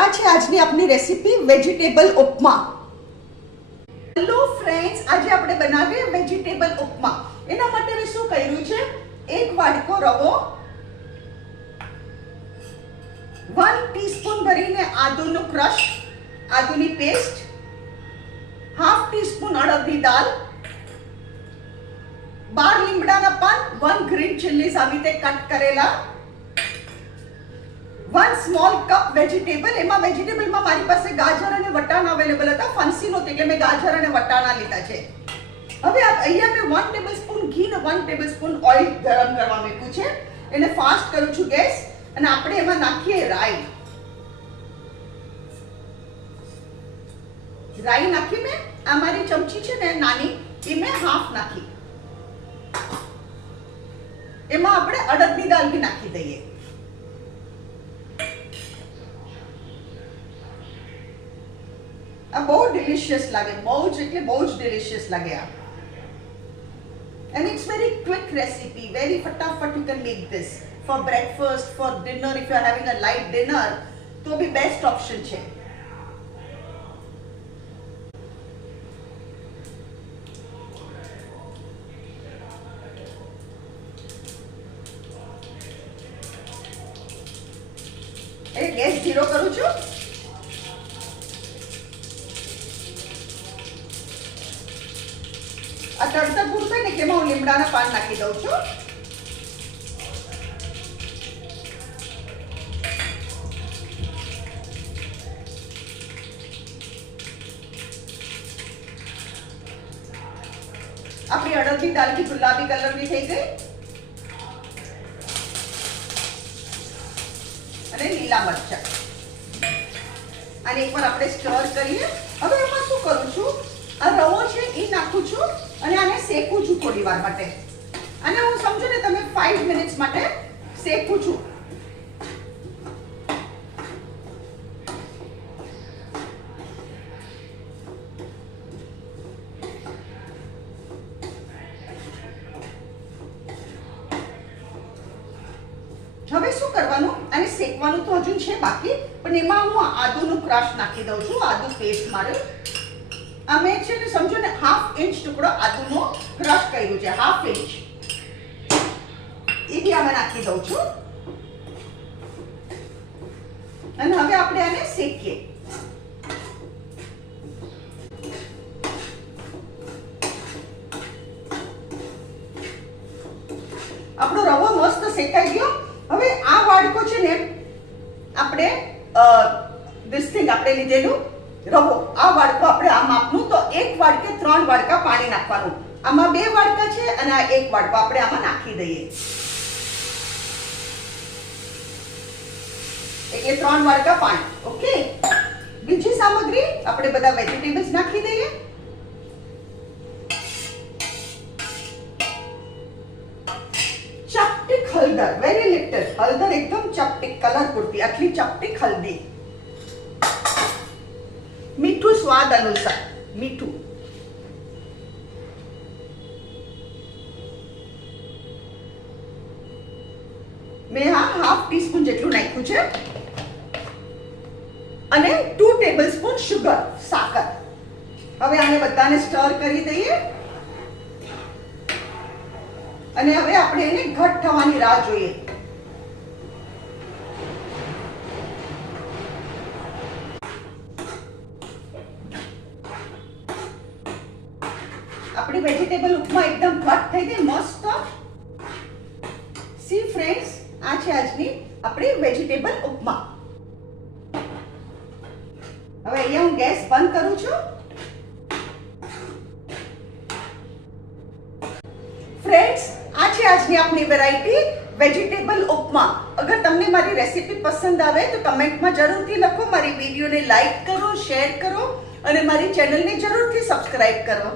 આ છે આજની આપણી રેસીપી વેજીટેબલ ઉપમા. હેલો ફ્રેન્ડ્સ, આજે આપણે બનાવીએ વેજીટેબલ ઉપમા. એના માટે મેં શું કર્યું છે, એક વાટકો રવો, 1 ટીસ્પૂન ભરીને આદુનું ક્રશ, આદુની પેસ્ટ, હાફ ટીસ્પૂન અડદની દાળ, 12 લીમડાના પાન, 1 ગ્રીન ચીલીઝ આવી રીતે કટ કરેલા, 1 સ્મોલ કપ વેજીટેબલ. એમાં વેજીટેબલમાં મારી પાસે ગાજર અને વટાણા અવેલેબલ હતા, ફણસી નહોતી એટલે મેં ગાજર અને વટાણા લીધા છે. હવે અહીંયા મેં 1 ટેબલસ્પૂન ઘી ને 1 ટેબલસ્પૂન ઓઇલ ગરમ કરવા મૂક્યું છે. એને ફાસ્ટ કરું છું ગેસ, અને આપણે એમાં નાખીએ રાઈ. રાઈ નાખી મેં, આ મારી ચમચી છે ને નાની, એ મેં હાફ નાખી. એમાં આપણે અડદની દાળ બી નાખી દઈએ. આ બહુ ડિલિશિયસ લાગે, બહુ જ એટલે બહુ જ ડિલિશિયસ લાગે આ. And it's very quick recipe, very ફટાફટ you can make this for breakfast, for dinner. If you are having a light dinner, તો બી બેસ્ટ ઓપ્શન છે. એ ગેસ ધીરો કરું છું. આ તડતર પૂરતું ને કે હું લીમડાના પાન નાખી દઉં છું. આપણી અડદની દાળ બી ગુલાબી કલરની થઈ ગઈ, અને લીલા મરચાં. અને એકવાર આપણે સ્ટર કરીએ. હવે એમાં શું કરું છું, આ રવો છે એ નાખું છું અને આને શેકું છું થોડી વાર માટે. અને હું સમજો ને તમે 5 મિનિટ્સ માટે શેકું છું. હવે શું કરવાનું, આને શેકવાનું તો હજુ છે બાકી, પણ એમાં હું આદુનું ક્રશ નાખી દઉં છું. આદુ પેસ્ટ મારે અમે છે ને સમજો ને 1/2 ઇંચ ટુકડો આદુનો ક્રશ કર્યું છે, 1/2 ઇંચ. એ બી અમે નાખી દઉં છું. અને હવે આપણે આને શેકીએ. આપણો રવો મસ્ત શેકાઈ ગયો. હવે આ વાડકો છે ને આપણે this thing આપણે લીધેલું રવો, આ વાડકો આપણે આ માપનું, તો 1 વાડકે 3 વાડકા પાણી નાખવાનું. આમાં 2 વાડકા છે અને આ 1 વાડકો આપણે આમાં નાખી દઈએ. એટલે 3 વાડકા પાણી. ઓકે, બીજી સામગ્રી આપણે બધા વેજીટેબલ્સ નાખી દઈએ. ચપટીક હળદર, વેરી લિટલ હળદર, એકદમ ચપટીક, કલર પૂરતી, આટલી ચપટીક હલ્દી. મીઠું સ્વાદ અનુસાર, મીઠું. મેં આ 1/2 ટીસ્પૂન જેટલું નાખ્યું છે. અને 2 ટેબલસ્પૂન શુગર, સાકર. હવે આને બધાને સ્ટર કરી દઈએ. અને હવે આપણે એને ઘટ થવાની રાહ જોઈએ. આપણી વેજીટેબલ ઉપમા એકદમ ઘટ થઈ ગઈ, મસ્ત. સી ફ્રેન્ડ્સ, આ છે આજની આપણી વેજીટેબલ ઉપમા. હવે અહીંયા હું ગેસ બંધ કરું છું. ફ્રેન્ડ્સ, આ છે આજની આપણી વેરાયટી વેજીટેબલ ઉપમા. અગર તમને મારી રેસીપી પસંદ આવે તો કમેન્ટમાં જરૂરથી લખો. મારી વિડીયોને લાઈક કરો, શેર કરો અને મારી ચેનલને જરૂરથી સબસ્ક્રાઇબ કરો.